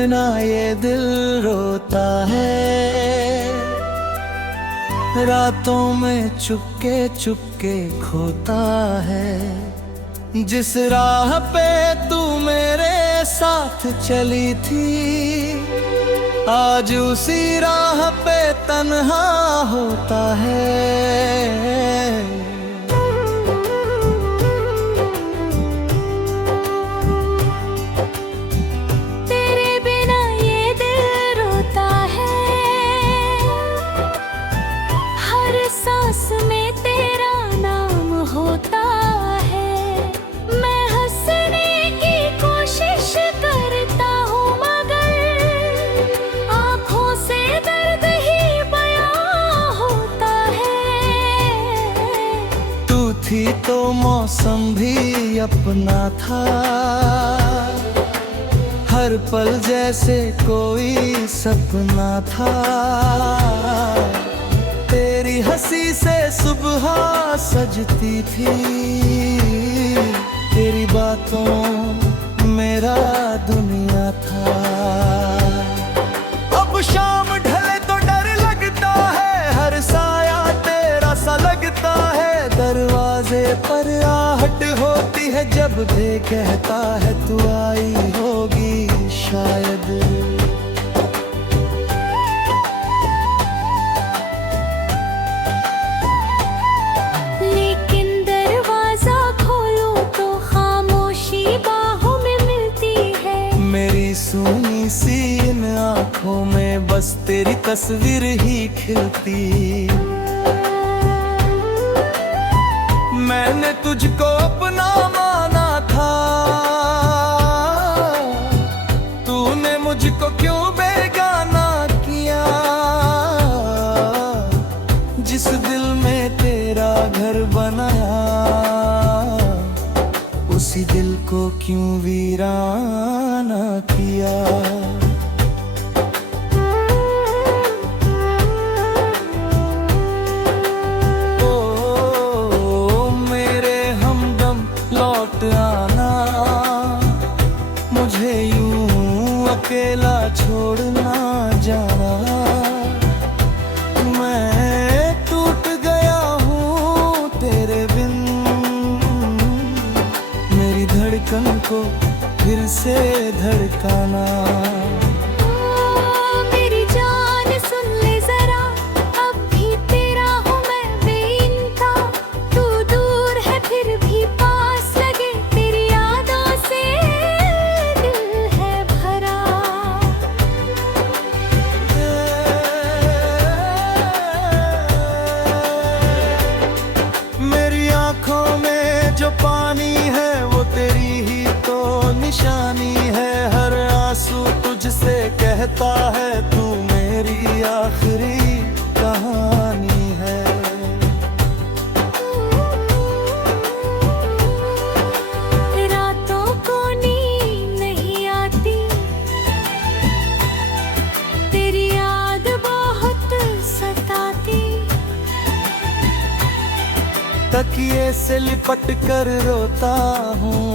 बिना ये दिल रोता है, रातों में चुपके चुपके खोता है। जिस राह पे तू मेरे साथ चली थी, आज उसी राह पे तन्हा होता है। में तेरा नाम होता है। मैं हंसने की कोशिश करता हूँ, मगर आँखों से दर्द ही बयां होता है। तू थी तो मौसम भी अपना था, हर पल जैसे कोई सपना था। तेरी हंसी से सुबह सजती थी, तेरी बातों मेरा दुनिया था। अब शाम ढले तो डर लगता है, हर साया तेरा सा लगता है। दरवाजे पर आहट होती है जब दे कहता है तू आई होगी शायद। सुनी सी इन आँखों में बस तेरी तस्वीर ही खिलती। मैंने तुझको अपना माना था, तूने मुझको क्यों बेगाना किया। जिस दिल में तेरा घर बनाया, उसी दिल को क्यों वीराना किया। ओ मेरे हमदम लौट आना, मुझे यूं अकेला छोड़ना जाना। मैं टूट गया हूँ तेरे बिन, मेरी धड़कन को फिर से धड़काना। मेरी जान सुन ले जरा, अब भी तेरा हूँ मैं बेइंता। तू दूर है फिर भी पास लगे, तेरी यादों से दिल है भरा। मेरी आँखों में जो पानी है वो तेरी ही तो निशानी है। हर आंसू तुझसे कहता है तू मेरी आखिरी कहानी है। रातों को नींद नहीं आती, तेरी याद बहुत सताती। तकिए से लिपट कर रोता हूँ,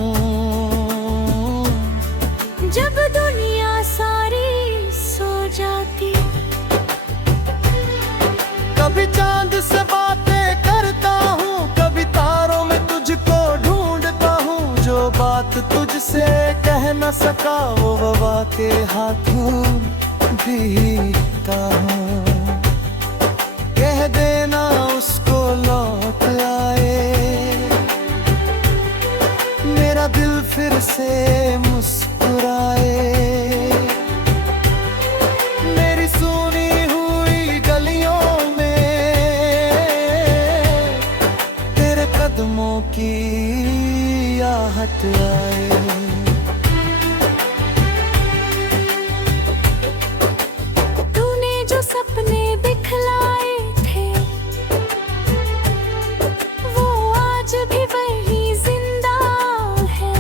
जब दुनिया सारी सो जाती। कभी चांद से बातें करता हूँ, कभी तारों में तुझको ढूंढता हूँ। जो बात तुझसे कह न सका वो वफा के हाथों भीगता हूँ। कह देना उसको लौट आए, मेरा दिल फिर से मुस्कुराए। मेरी सुनी हुई गलियों में तेरे कदमों की आहट आए। तूने जो सपने दिखलाए थे, वो आज भी वही जिंदा है।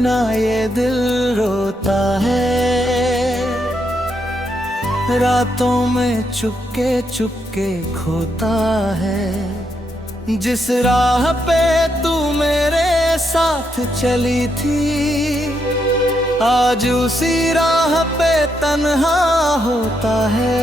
बिना ये दिल रोता है, रातों में चुपके चुपके खोता है। जिस राह पे तू मेरे साथ चली थी, आज उसी राह पे तन्हा होता है।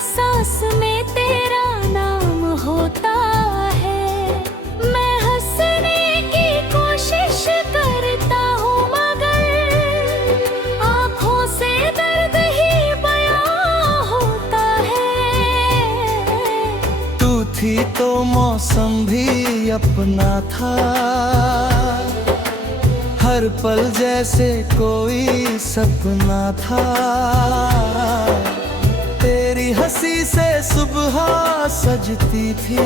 सांस में तेरा नाम होता है। मैं हंसने की कोशिश करता हूँ, मगर आँखों से दर्द ही बयां होता है। तू थी तो मौसम भी अपना था, हर पल जैसे कोई सपना था। तेरी हंसी से सुबह सजती थी,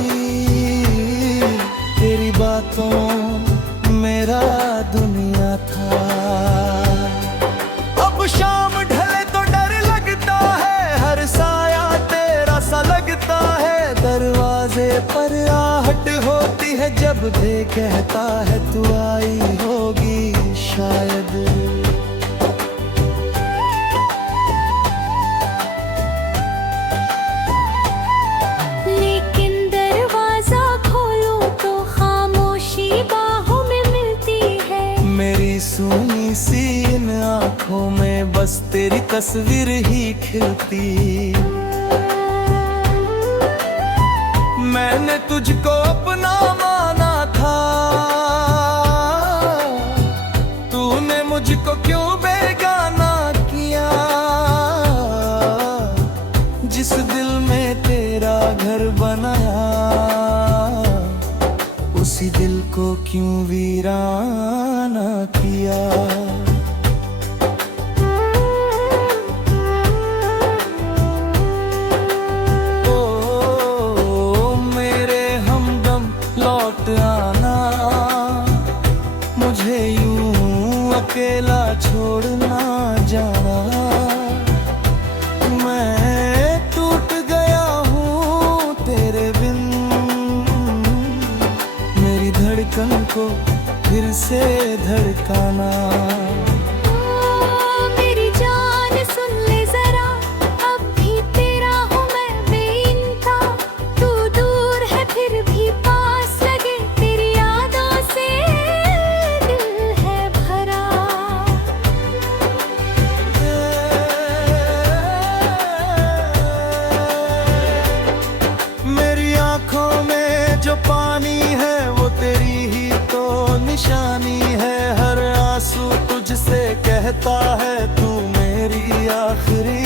तेरी बातों मेरा दुनिया था। अब शाम ढले तो डर लगता है, हर साया तेरा सा लगता है। दरवाजे पर आहट होती है जब दे कहता है तू आई होगी शायद। सुनी सी इन आँखों में बस तेरी तस्वीर ही खिलती। मैंने तुझको अपना माना था, तूने मुझको क्यों बेगाना किया। जिस दिल में तेरा घर बनाया, उसी दिल को क्यों वीराना किया। ओ मेरे हमदम लौट आना, मुझे यूं अकेला छोड़ना जाना। मैं टूट गया हूँ तेरे बिन, धड़कन को फिर से धड़काना। मेरी जान सुन ले जरा, अब भी तेरा हूँ मैं बेइंता। तू दूर है फिर भी पास लगे, तेरी यादों से दिल है भरा। मेरी आँखों में जो पानी है वो तेरी ही तो निशानी है। हर आंसू तुझसे कहता है तू मेरी आखिरी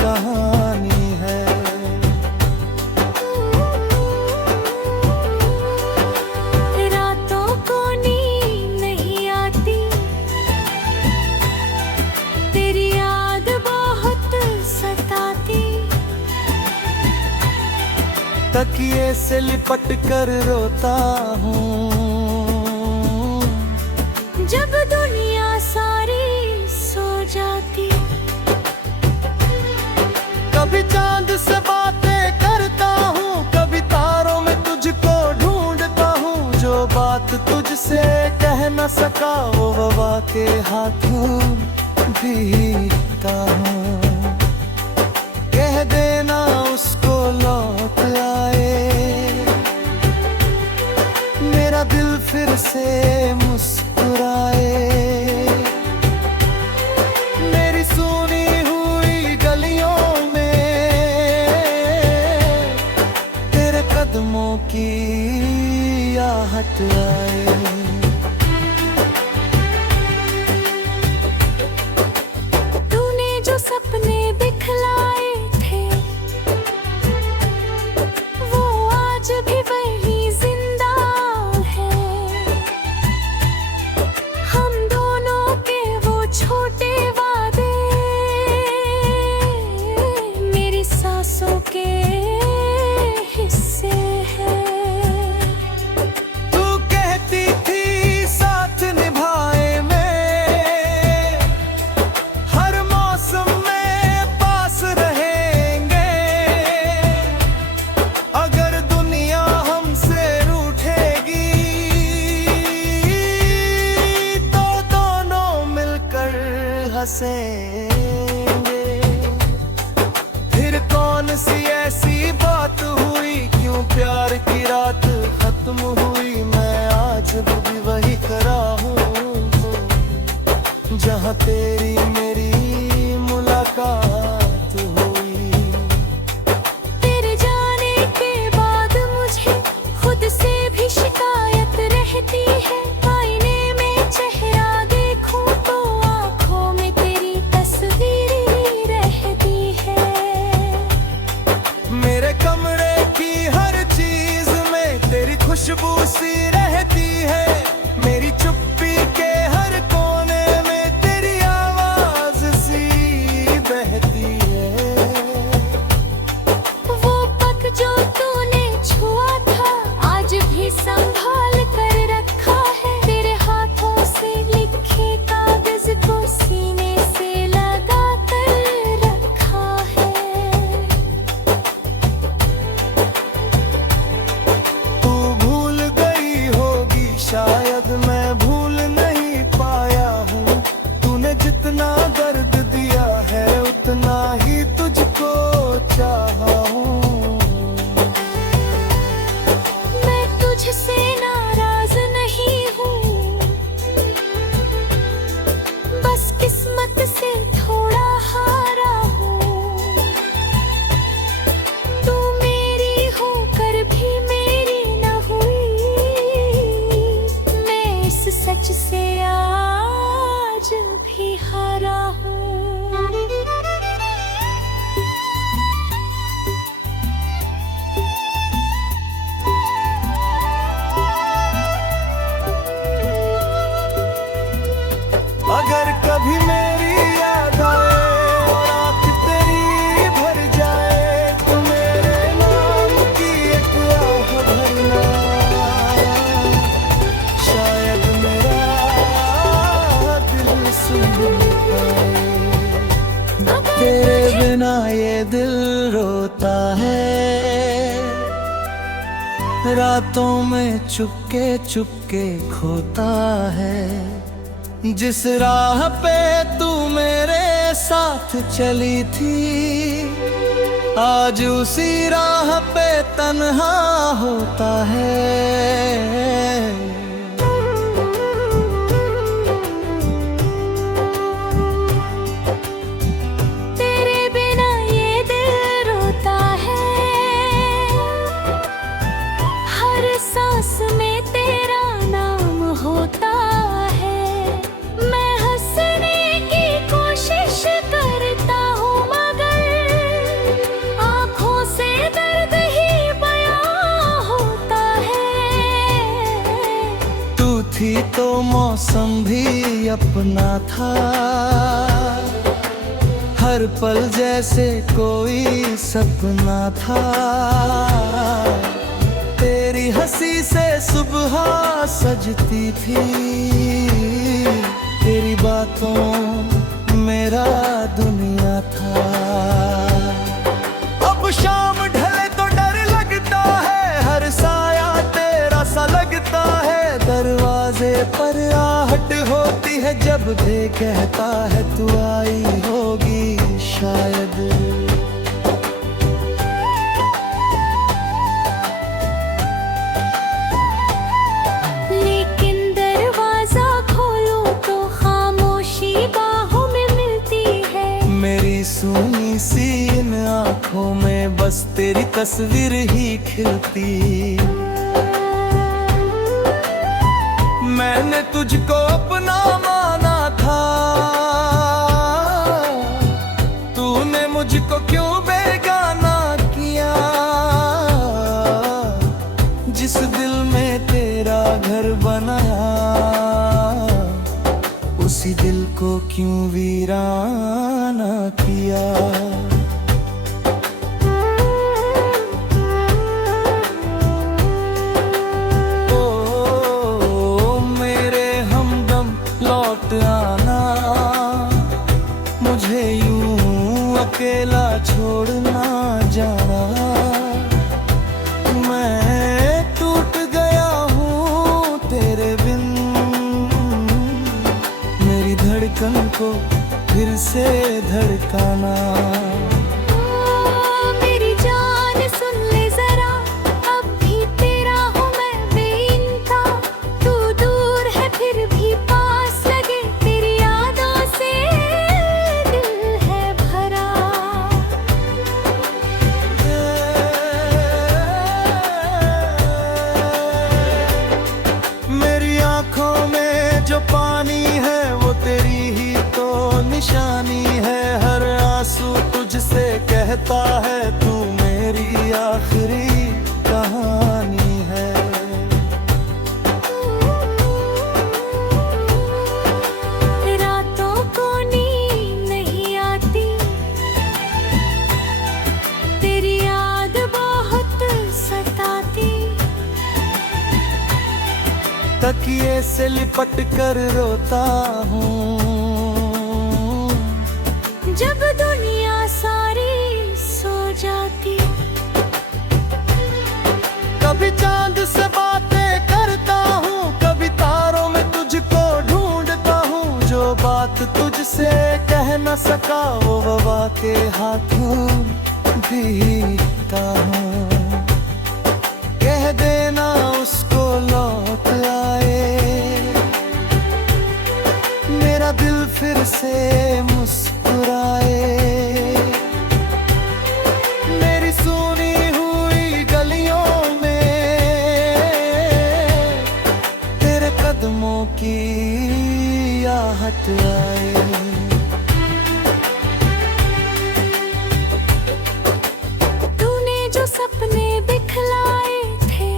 कहानी है। रातों को नींद नहीं आती, तेरी याद बहुत सताती। तकिए से लिपट कर रोता हूँ, जब दुनिया सारी सो जाती। कभी चांद से बातें करता हूँ, कभी तारों में तुझको ढूंढता हूँ। जो बात तुझसे कह न सका वो वफा के हाथों भीगता हूँ। कह देना उसको लौट आए, मेरा दिल फिर से मुस्कुराए। मेरी सुनी हुई गलियों में तेरे कदमों की आहट आए। तूने जो सपने दिखलाए थे, वो आज भी वही जिंदा है। हम दोनों के वो छोटे वादे, मेरी सांसों के हिस्से हैं। तू कहती कौन सी ऐसी बात हुई, क्यों प्यार की रात खत्म हुई। मैं आज भी वही खड़ा हूँ जहाँ तेरी मेरी मुलाकात हुई। तेरे जाने के बाद मुझे खुद से भी शिकायत रहती है। आईने में चेहरा देखूं तो आंखों में तेरी तस्वीर ही रहती है। मेरे कमरे की हर चीज में तेरी खुशबू सी रहती है। मेरी चुप्पी के हर कोने में तेरी आवाज सी बहती है। वो पग जो तूने छुआ था आज भी संभाल कर रखा है। तेरे हाथों से लिखे कागज को सीने से लगा कर रखा है। तू भूल गई होगी शायद, मैं भूल नहीं पाया हूँ। तूने जितना दर्द दिया है उतना ही तुझको चाहा हूँ। मैं तुझसे नाराज नहीं हूँ, बस किस्मत से थोड़ा हारा हूँ। तू मेरी होकर भी मेरी न हुई। मैं इस सच से आज भी हारा हूँ। अगर कभी मेरी याद आए और आँख तेरी भर जाए तो मेरे नाम की एक आह भरना। शायद मेरा दिल सुन पाए। तेरे बिना ये दिल रोता है, रातों में चुपके चुपके खोता है। जिस राह पे तू मेरे साथ चली थी आज उसी राह पे तन्हा होता है। तेरे बिना ये दिल रोता है, हर सांस में तेरा नाम होता है। मैं हंसने की कोशिश करता हूँ मगर आँखों से दर्द ही बयां होता है। तू थी तो मौसम भी अपना था, हर पल जैसे कोई सपना था। तेरी हंसी से सुबह सजती थी, तेरी बातों मेरा दुनिया था। अब शाम ढले तो डर लगता है, हर साया तेरा सा लगता है। दरवाजे पर आहट होती है जब दे कहता है तू आई होगी शायद। लेकिन दरवाजा खोलूं तो खामोशी बाहों में मिलती है। मेरी सूनी सी इन आँखों में बस तेरी तस्वीर ही खिलती। मैंने तुझको अपना माना था, तूने मुझको क्यों बेगाना किया। जिस दिल में तेरा घर बनाया उसी दिल को क्यों वीराना किया। ओ मेरे हमदम लौट आना, मुझे यूं अकेला छोड़ना जाना। मैं टूट गया हूँ तेरे बिन, मेरी धड़कन को फिर से धड़काना। मेरी कहता है तू मेरी आखिरी कहानी है। रातों को नींद नहीं आती, तेरी याद बहुत सताती। तकिए से लिपट कर रोता हूँ जब दुनिया सारी सो जाती। कभी चांद से बातें करता हूँ, कभी तारों में तुझको ढूंढता हूँ। जो बात तुझसे कह न सका वो वफा के हाथों भीगता हूँ। कह देना उसको लौट आए, मेरा दिल फिर से मुस्कुराए। मेरी सुनी हुई गलियों में तेरे कदमों की आहट आए। तूने जो सपने दिखलाए थे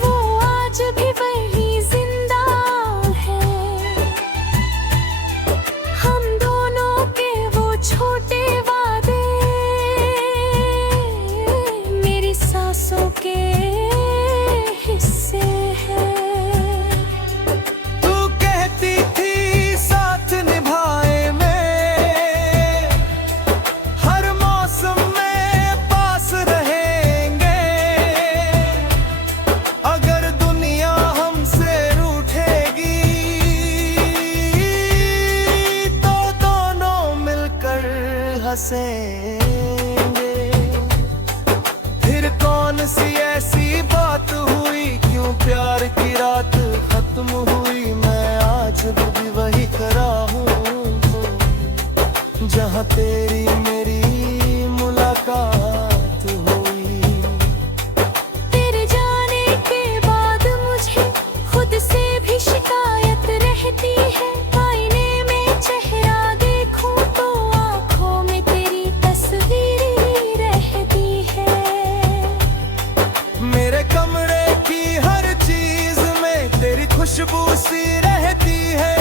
वो आज भी वही जिंदा है। हम दोनों के वो छोटे वादे मेरी सांसों के हिस्से हैं। तू कहती थी साथ निभाए मैं, हर मौसम में पास रहेंगे। अगर दुनिया हमसे रूठेगी तो दोनों मिलकर हंसेंगे। फिर कौन सी ऐसी बात हुई, क्यों प्यार की रात खत्म हुई। मैं आज भी वही खड़ा हूँ जहाँ तेरी मेरी मुलाकात हुई। तेरे जाने के बाद मुझे खुद से भी शिकायत रहती है। आईने में चेहरा देखूं तो आंखों में तेरी तस्वीर ही रहती है। मेरे कमरे की हर चीज में तेरी खुशबू सी रहती है।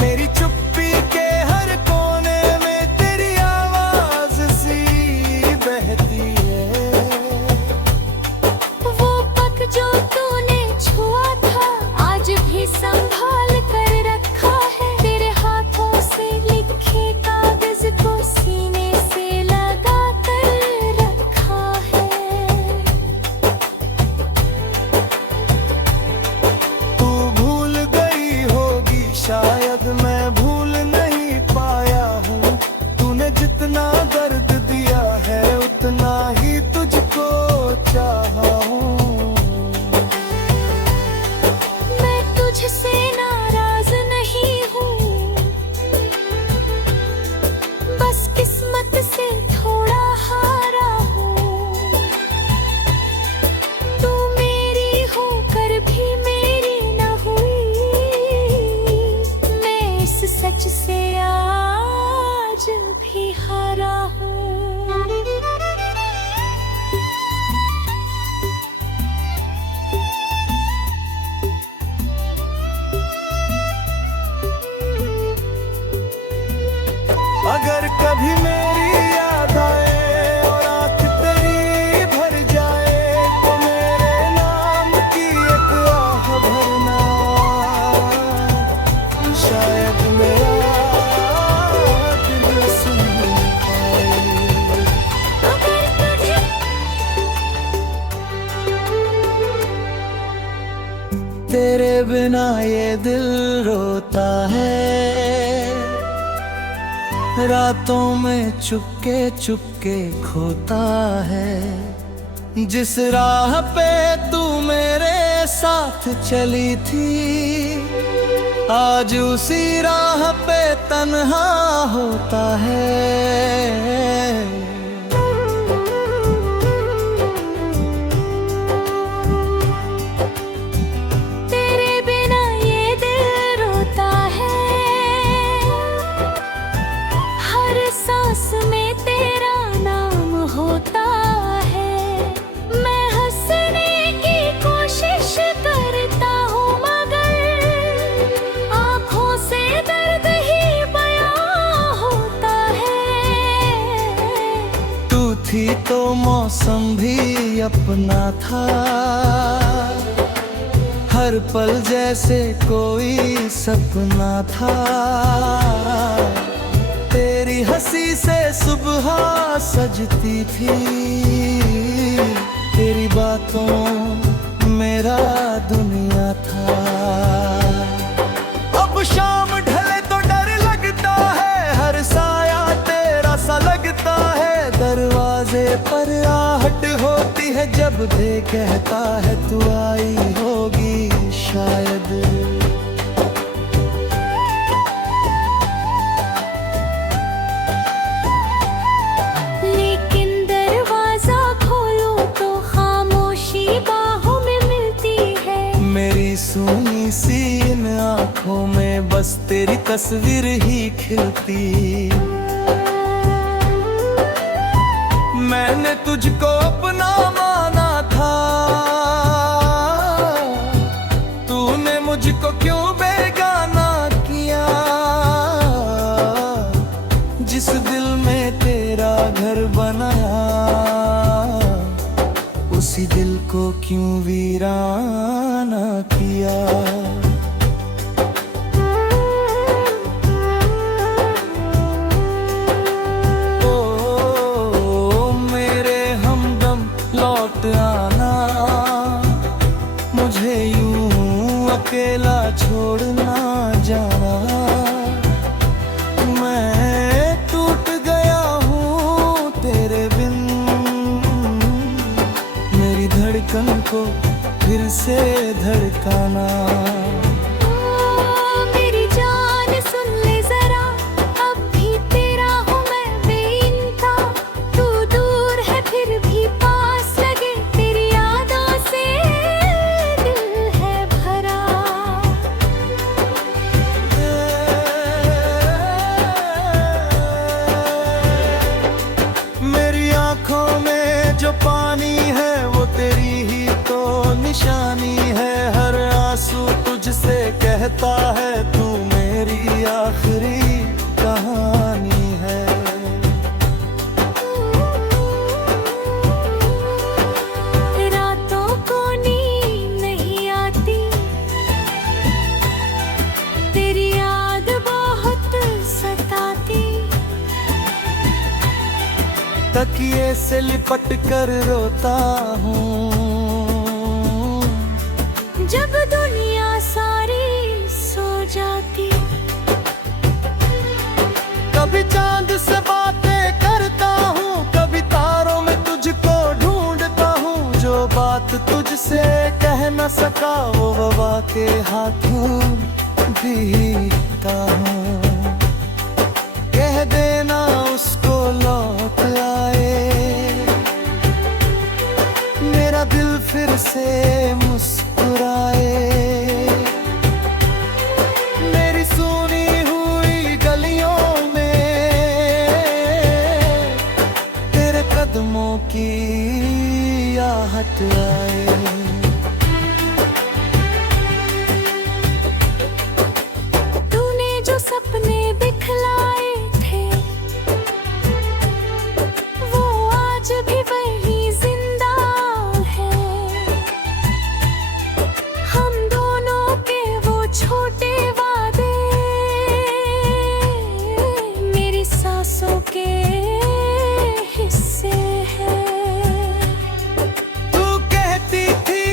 मेरी चुप्पी के हर कोने में तेरी आवाज सी बहती है। वो पग जो तूने छुआ था आज भी संभाल कर रखा है। तेरे हाथों से लिखे कागज को सीने से लगा कर रखा है। तू भूल गई होगी शायद, मैं भूल नहीं पाया हूँ। तूने जितना दर्द दिया है उतना ही तुझको चाहा हूँ। मैं तुझसे नाराज नहीं हूँ, बस किस्मत से थोड़ा हारा हूँ। तू मेरी होकर भी मेरी न हुई, मैं इस सच से आज भी हारा हूँ। अगर कभी मेरी याद आए और आँख तेरी भर जाए तो मेरे नाम की एक आह भरना। शायद मेरा दिल सुन पाए। अगर तुझे तेरे बिना ये दिल रोता है, रातों में चुपके चुपके खोता है। जिस राह पे तू मेरे साथ चली थी आज उसी राह पे तन्हा होता है। सांस थी तो मौसम भी अपना था, हर पल जैसे कोई सपना था। तेरी हंसी से सुबह सजती थी, तेरी बातों मेरा दुनिया था। अब शाम ढले तो डर लगता है, हर साया तेरा सा लगता है। दरवाजे पर आहट होती है जब दे कहता है तू आई होगी शायद। लेकिन दरवाजा खोलूं तो खामोशी बाहों में मिलती है। मेरी सूनी सी इन आँखों में बस तेरी तस्वीर ही खिलती। मैंने तुझको अपना माना था, तूने मुझको क्यों बेगाना किया। जिस दिल में तेरा घर बनाया, उसी दिल को क्यों वीराना किया। आना मुझे यूं अकेला छोड़ना जाना। मैं टूट गया हूँ तेरे बिन, मेरी धड़कन को फिर से धड़काना। मेरी जान सुन ले जरा, अब भी तेरा हूँ मैं बेइंता। तू दूर है फिर भी पास लगे, तेरी यादों से दिल है भरा। मेरी आँखों में जो पानी है वो तेरी ही तो निशानी है। हर आंसू तुझसे कहता है तू मेरी आखिरी कहानी है। रातों को नींद नहीं आती, तेरी याद बहुत सताती। तकिए से लिपट कर रोता हूँ, जब दुनिया सारी सो जाती। कभी चांद से बातें करता हूँ, कभी तारों में तुझको ढूंढता हूँ। जो बात तुझसे कह न सका वो वबा के हाथों भीगता हूँ। कह देना उसको लौट आए, मेरा दिल फिर से मुस्कुराए। मेरी सुनी हुई गलियों में तेरे कदमों की आहट आए। तूने जो सपने दिखलाए थे वो आज भी वही जिंदा है। हम दोनों के वो छोटे वादे मेरी सांसों के हिस्से हैं। तू कहती थी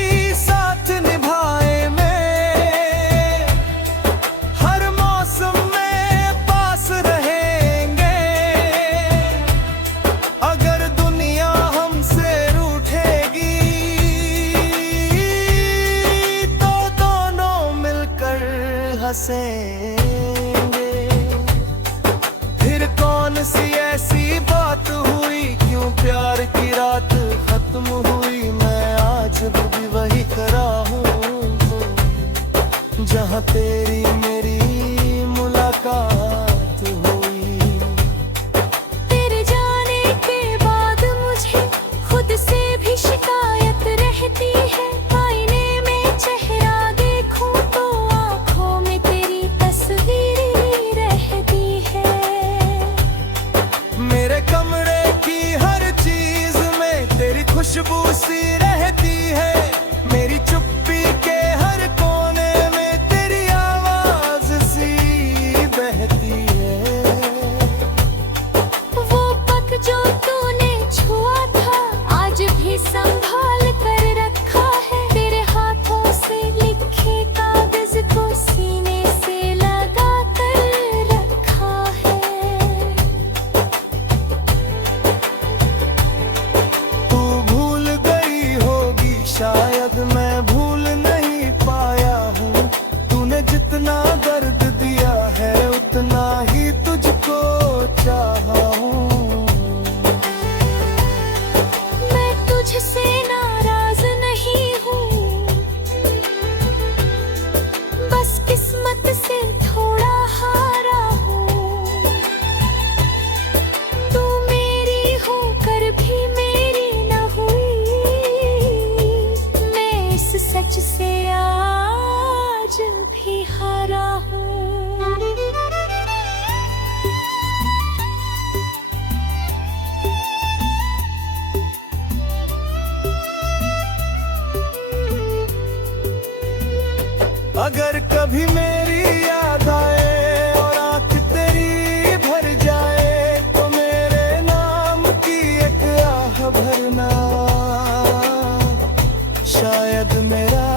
खुशबू सी रहती है मेरी चुप्पी के हर कोने में तेरी आवाज सी बहती है। वो पग जो तूने छुआ था आज भी संभाल कर रखा है। तेरे हाथों से लिखे कागज को सीने से लगा कर रखा है। तू भूल गई होगी शायद मैं भूल नहीं पाया हूँ। तूने जितना दर्द दिया है उतना ही तुझको चाहा हूँ। मैं तुझसे नाराज नहीं हूँ, बस किस्मत से थोड़ा हारा हूँ। तू मेरी होकर भी मेरी न हुई, मैं इस सच से आज भी हारा हूँ। अगर कभी मेरी याद आए और आँख तेरी भर जाए तो मेरे नाम की एक आह भरना। शायद मेरा